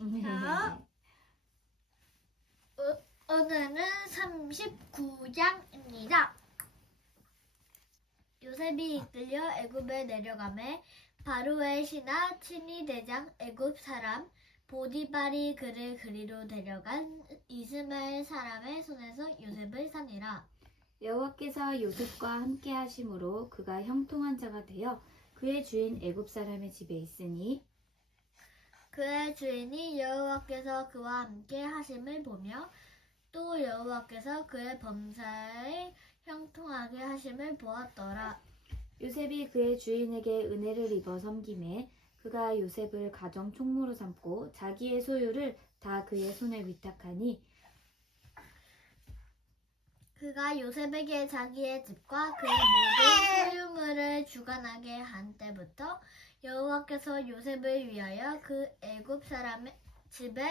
자. 어, 오늘은 39장입니다. 요셉이 이끌려 애굽에 내려가매 바로의 신하 친위 대장 애굽 사람 보디발이 그를 그리로 데려간 이스마엘 사람의 손에서 요셉을 사니라. 여호와께서 요셉과 함께 하심으로 그가 형통한 자가 되어 그의 주인 애굽 사람의 집에 있으니 그의 주인이 여호와께서 그와 함께 하심을 보며 또 여호와께서 그의 범사에 형통하게 하심을 보았더라. 요셉이 그의 주인에게 은혜를 입어 섬김에 그가 요셉을 가정 총무로 삼고 자기의 소유를 다 그의 손에 위탁하니 그가 요셉에게 자기의 집과 그의 모든 주관하게 한 때부터 여호와께서 요셉을 위하여 그 애굽 사람의 집에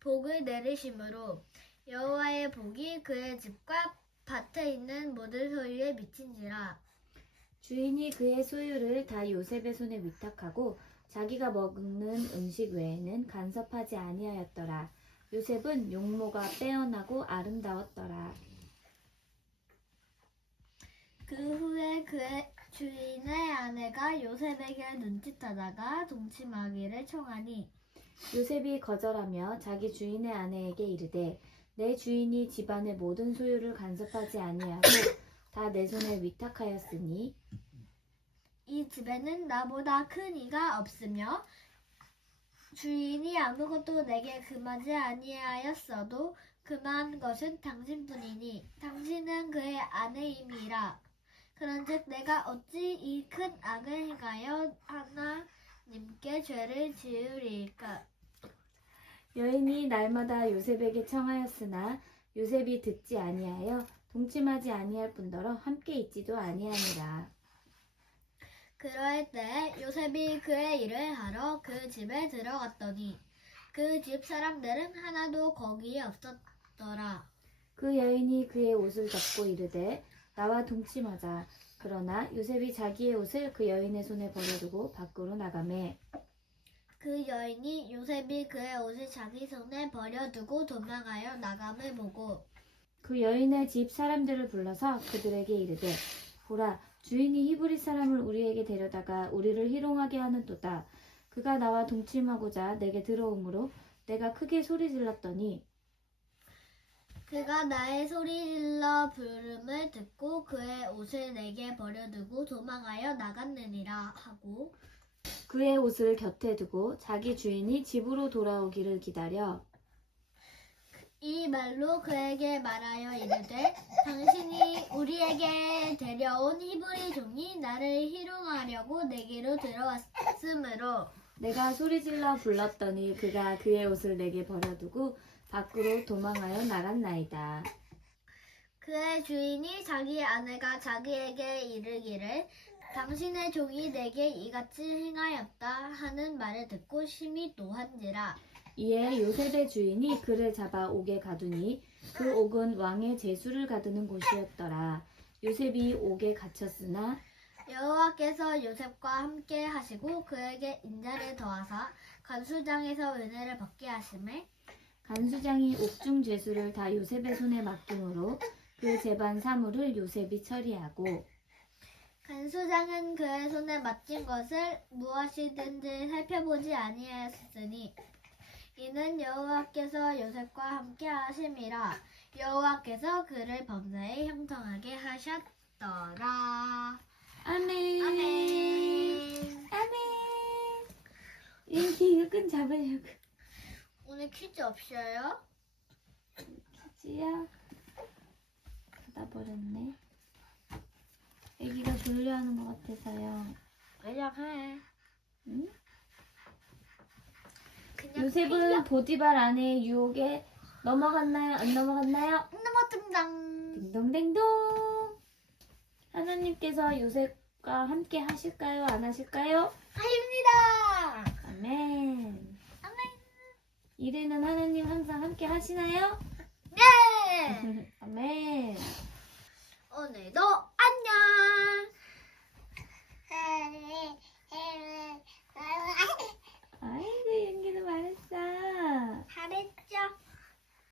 복을 내리심으로 여호와의 복이 그의 집과 밭에 있는 모든 소유에 미친지라. 주인이 그의 소유를 다 요셉의 손에 위탁하고 자기가 먹는 음식 외에는 간섭하지 아니하였더라. 요셉은 용모가 빼어나고 아름다웠더라. 그 후에 그의 주인의 아내가 요셉에게 눈짓하다가 동침하기를 청하니 요셉이 거절하며 자기 주인의 아내에게 이르되 내 주인이 집안의 모든 소유를 간섭하지 아니하고 다 내 손에 위탁하였으니 이 집에는 나보다 큰 이가 없으며 주인이 아무것도 내게 금하지 아니하였어도 금한 것은 당신뿐이니 당신은 그의 아내임이라 그런즉 내가 어찌 이 큰 악을 행하여 하나님께 죄를 지으리까 여인이 날마다 요셉에게 청하였으나 요셉이 듣지 아니하여 동침하지 아니할 뿐더러 함께 있지도 아니하니라. 그럴 때 요셉이 그의 일을 하러 그 집에 들어갔더니 그 집 사람들은 하나도 거기에 없었더라. 그 여인이 그의 옷을 잡고 이르되 나와 동침하자. 그러나 요셉이 자기의 옷을 그 여인의 손에 버려두고 밖으로 나가매 그 여인이 요셉이 그의 옷을 자기 손에 버려두고 도망하여 나감을 보고 그 여인의 집 사람들을 불러서 그들에게 이르되 보라 주인이 히브리 사람을 우리에게 데려다가 우리를 희롱하게 하는도다. 그가 나와 동침하고자 내게 들어오므로 내가 크게 소리 질렀더니 그가 나의 소리질러 부름을 듣고 그의 옷을 내게 버려두고 도망하여 나갔느니라 하고 그의 옷을 곁에 두고 자기 주인이 집으로 돌아오기를 기다려 이 말로 그에게 말하여 이르되 당신이 우리에게 데려온 히브리 종이 나를 희롱하려고 내게로 들어왔으므로 내가 소리질러 불렀더니 그가 그의 옷을 내게 버려두고 밖으로 도망하여 나갔나이다. 그의 주인이 자기 아내가 자기에게 이르기를 당신의 종이 내게 이같이 행하였다 하는 말을 듣고 심히 노한지라 이에 요셉의 주인이 그를 잡아 옥에 가두니 그 옥은 왕의 제수를 가두는 곳이었더라. 요셉이 옥에 갇혔으나 여호와께서 요셉과 함께 하시고 그에게 인자를 더하사 간수장에서 은혜를 받게 하심에 간수장이 옥중 죄수를 다 요셉의 손에 맡김으로 그 재반 사물을 요셉이 처리하고 간수장은 그의 손에 맡긴 것을 무엇이든지 살펴보지 아니하였으니 이는 여호와께서 요셉과 함께 하심이라 여호와께서 그를 범사에 형통하게 하셨더라. 아멘 아멘. 아멘 이렇게 끈 잡으려고 오늘 퀴즈 없어요? 지야 닫아버렸네 애기가 돌려하는 것 같아서요 그냥 해. 응? 그냥 요셉은 보디발 안에 유혹에 넘어갔나요? 안 넘어갔나요? 넘어등당. 딩동댕동 하나님께서 요셉과 함께 하실까요? 안 하실까요? 아멘 아멘. 일에는 하나님 항상 함께 하시나요? 네. 아멘 오늘도 안녕.